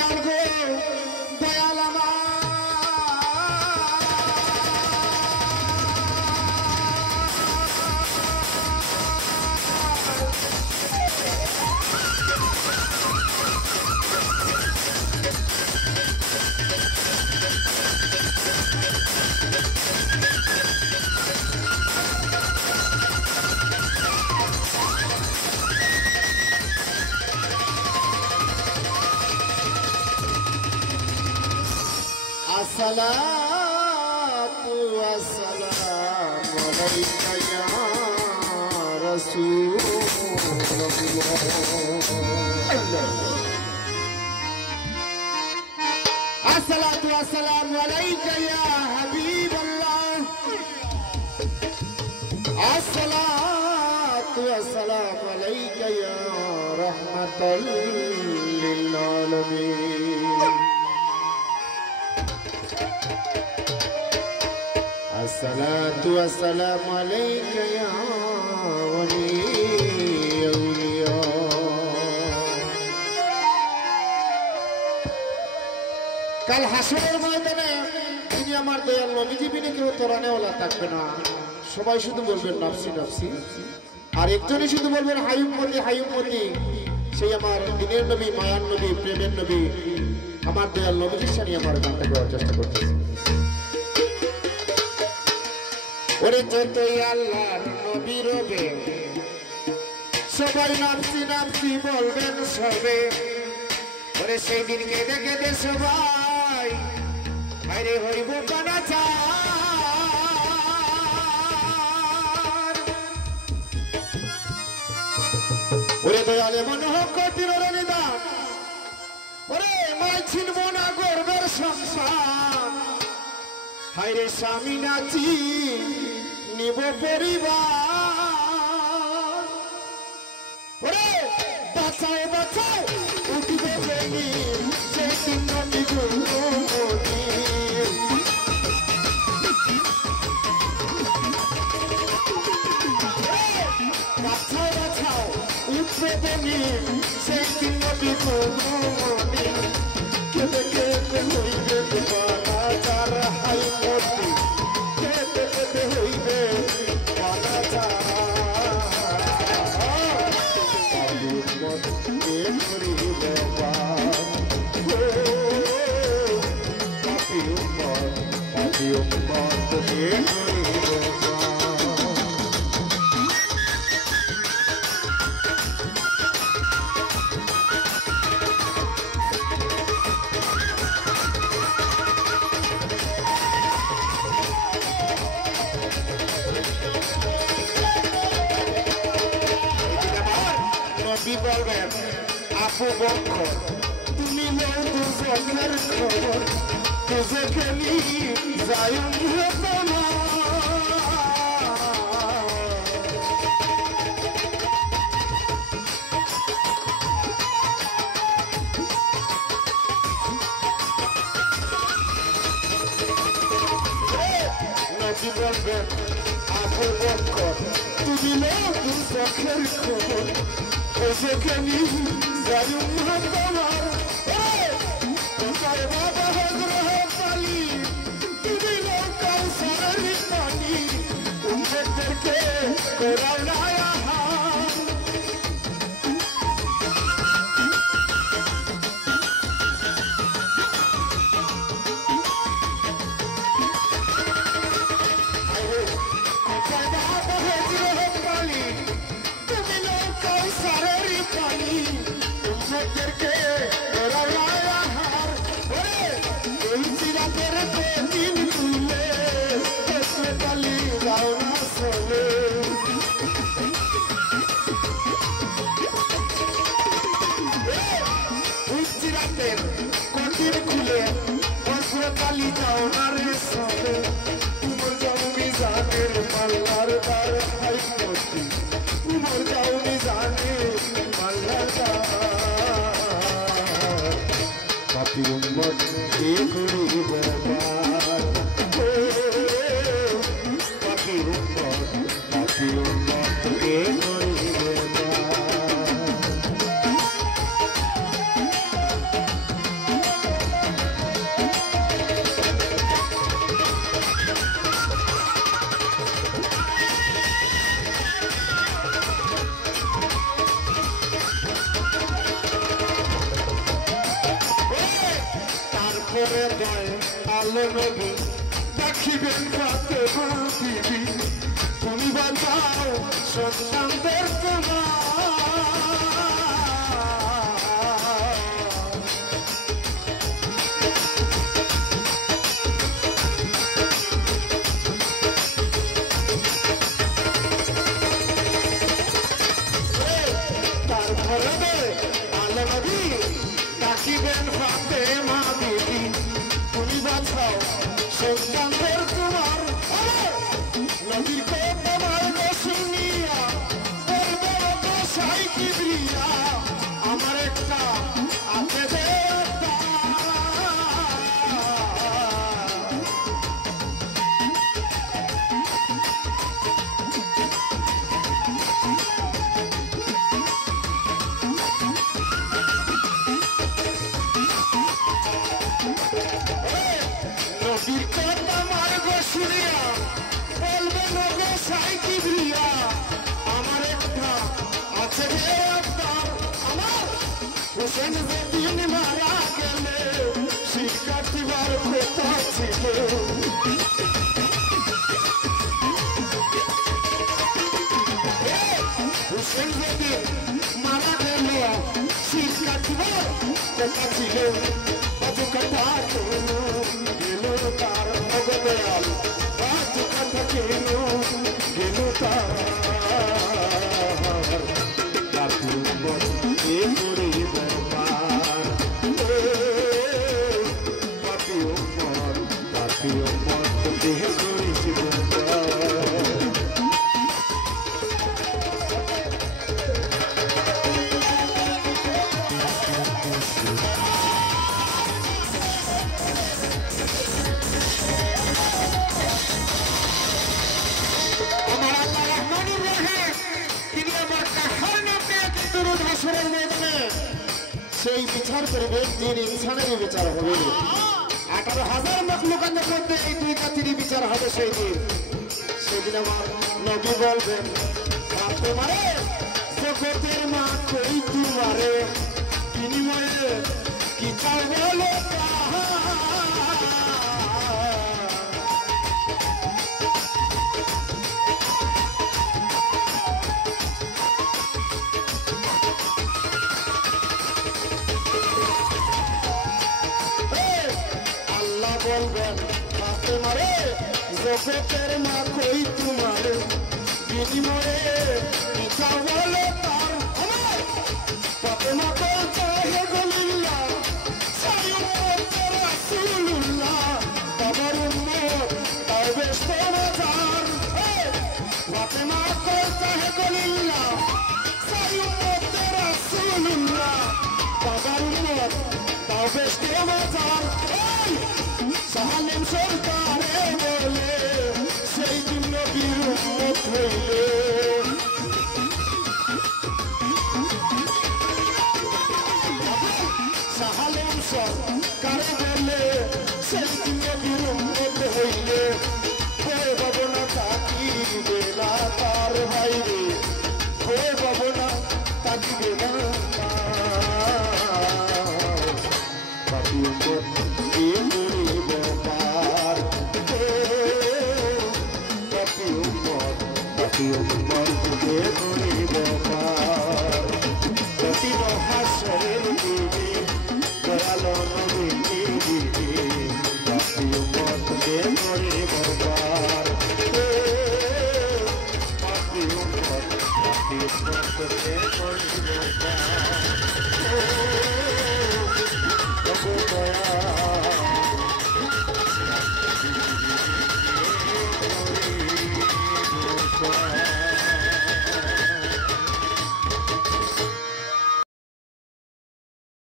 দয়াল গো দয়াল আমার अस्सलातु वस्सलामु अलैका या रसूलल्लाह अस्सलातु वस्सलामु अलैका या हबीबल्लाह अस्सलातु वस्सलामु अलैका या रहमतल लिल आलमीन अस्सलातु वस्सलामु अलैका या वली औलिया कल हाशरेर ময়দানে তিনি আমার দয়াল নবীজি বিনে কেউ তোরানেওয়ালা থাকবে না সবাই শুধু বলবেন নফসি নফসি আর একজনই শুধু বলবেন হাই উম্মতি সেই আমার দিনের নবী মায়ার নবী প্রেমের নবী আমার দয়াল নবীজির সাথে আমার গানটা গাওয়ার চেষ্টা করতেছি ওরে যতই আল্লাহর নবী রবে সবাই নফসি নফসি বলবেন সবে ওরে সেই দিন কেঁদে কেঁদে সবাই আরে হইব কানাচার ওরে দয়াল এমন হোক কঠিন নিদান ওরে মায় ছিনব না গর্বের সংসার হায়রে স্বামী নাচি নিব পরিবার ওরে বাঁচাও বাঁচাও উঠবে বেনি সেই দিন নবী গুণমণি বাঁচাও বাঁচাও উঠবে বেনি সেই দিন নবী গুণমণি কেঁদে কেঁদে হইবে বানাচার হাই মতি কেঁদে কেঁদে হইবে বানাচার আলু মতি করিবে পাপি উম্মত করিবে বলবেন আপু বকর তুমি নাও দুজনের খবর তুজে খেলি যায়ুম তোমার নবী বলবেন আপু বকর তুমি নাও দুজনের খবর যেখানে যায়ুম তোমার তোমার বাবা হযরত আলী তুমি নৌকা সারি পানি উম্মতকে করাও না আহার তোমার বাবা হযরত আলী তুমি নৌকা সারি পানি উম্মতকে করাও না আহার এই সিরাতের দিন তুলে এসে পালি যাও না চলে সিরাতের কঠিন খুলে বসে পালি যাও না রে চলে উমর যাও মিজানের পাল্লার দ্বার হাই মতি উমর যাও মিজানের পাল্লার দ্বার পাপি উম্মত কে করিবে বার পাপি উম্মত কে করিবে বার করে দেয় আলো নবী দেখিবেন ফাতেমা বিবি তুমি বাঁচাও সন্তানদের ডাকিবেন ফাতেমা বিবি তুমি বাঁচাও সন্তানদের তোমার নবীর তোমার শুনিয়া গোসাই কিবরিয়া আমার একটা আছে দেবতা নবীর কথা মার্গ শুনিয়া বলবে নগো সাই কিবরিয়া আমার একটা আছে দেবতার আমার হোসেন যেদিন মারা গেলে শিক্ষার্থীবার কথা ছিল হোসেন যেদিন মারা গেলে শিক্ষার্থীবার কথা ছিল বাজু কথা গেল তার ভগদয়াল বাজু কথা গেল তার দেহ করেছি সেই বিচার করবে তিন ইনসানের বিচার হবে 18,000 মখলুকাতের মধ্যে এই দুই জাতিরই বিচার হবে সেই দিন সেদিন আমার নবী বলবেন তোমারে জগতের মা কই তোমারে বিনিময়ে কি চাও বলো বলবেন ফাতেমারে জগতের মা কই তোমার বিনিময়ে কি চাও বলো তার আমার ফাতেমা বলতে হে গলিল্লাহ সাইয়্যিদ রাসূলুল্লাহ বাবার উম্মত তাও বেশ তোমার ফাতেমা বলতে হে গলিল্লাহ সাইয়্যিদ রাসূলুল্লাহ বাবার উম্মত তাও বেশ তোমার সালেম সরকারে